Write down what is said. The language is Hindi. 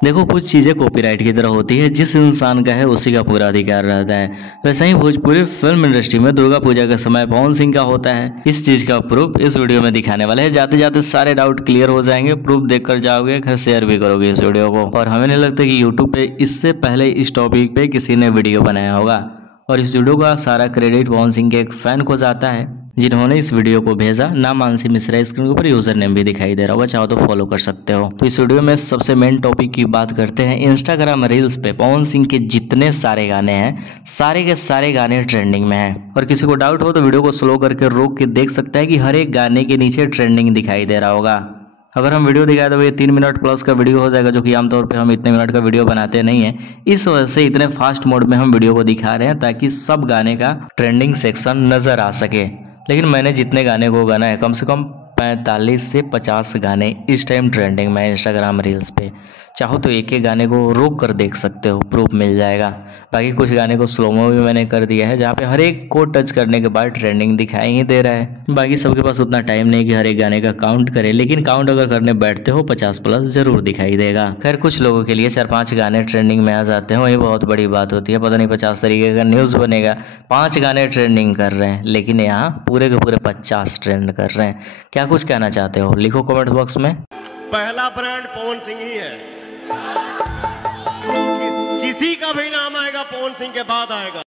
देखो, कुछ चीज़ें कॉपीराइट की तरह होती है, जिस इंसान का है उसी का पूरा अधिकार रहता है। वैसे ही भोजपुरी फिल्म इंडस्ट्री में दुर्गा पूजा का समय पवन सिंह का होता है। इस चीज़ का प्रूफ इस वीडियो में दिखाने वाले हैं। जाते जाते सारे डाउट क्लियर हो जाएंगे, प्रूफ देखकर जाओगे, फिर शेयर भी करोगे इस वीडियो को। और हमें नहीं लगता कि यूट्यूब पे इससे पहले इस टॉपिक पे किसी ने वीडियो बनाया होगा। और इस वीडियो का सारा क्रेडिट पवन सिंह के एक फैन को जाता है, जिन्होंने इस वीडियो को भेजा। नाम मानसी मिश्रा, स्क्रीन के ऊपर यूजर नेम भी दिखाई दे रहा होगा, चाहो तो फॉलो कर सकते हो। तो इस वीडियो में सबसे मेन टॉपिक की बात करते हैं। इंस्टाग्राम रील्स पे पवन सिंह के जितने सारे गाने हैं, सारे के सारे गाने ट्रेंडिंग में हैं। और किसी को डाउट हो तो वीडियो को स्लो करके रोक के देख सकता है कि हर एक गाने के नीचे ट्रेंडिंग दिखाई दे रहा होगा। अगर हम वीडियो दिखाए तो ये 3 मिनट प्लस का वीडियो हो जाएगा, जो कि आमतौर पे हम इतने मिनट का वीडियो बनाते नहीं हैं। इस वजह से इतने फास्ट मोड में हम वीडियो को दिखा रहे हैं, ताकि सब गाने का ट्रेंडिंग सेक्शन नज़र आ सके। लेकिन मैंने जितने गाने को गाना है, कम से कम 45 से 50 गाने इस टाइम ट्रेंडिंग में है इंस्टाग्राम रील्स पे। चाहो तो एक एक गाने को रोक कर देख सकते हो, प्रूफ मिल जाएगा। बाकी कुछ गाने को स्लोमो भी मैंने कर दिया है, जहाँ पे हर एक को टच करने के बाद ट्रेंडिंग दिखाई ही दे रहा है। बाकी सबके पास उतना टाइम नहीं कि हर एक गाने का काउंट करे, लेकिन काउंट अगर करने बैठते हो 50 प्लस जरूर दिखाई देगा। खैर, कुछ लोगों के लिए 4-5 गाने ट्रेंडिंग में आ जाते हैं, वही बहुत बड़ी बात होती है। पता नहीं 50 तरीके का न्यूज़ बनेगा, 5 गाने ट्रेंडिंग कर रहे हैं, लेकिन यहाँ पूरे के पूरे 50 ट्रेंड कर रहे हैं। क्या कुछ कहना चाहते हो, लिखो कमेंट बॉक्स में। पहला ब्रांड पवन सिंह ही है, किसी का भी नाम आएगा पवन सिंह के बाद आएगा।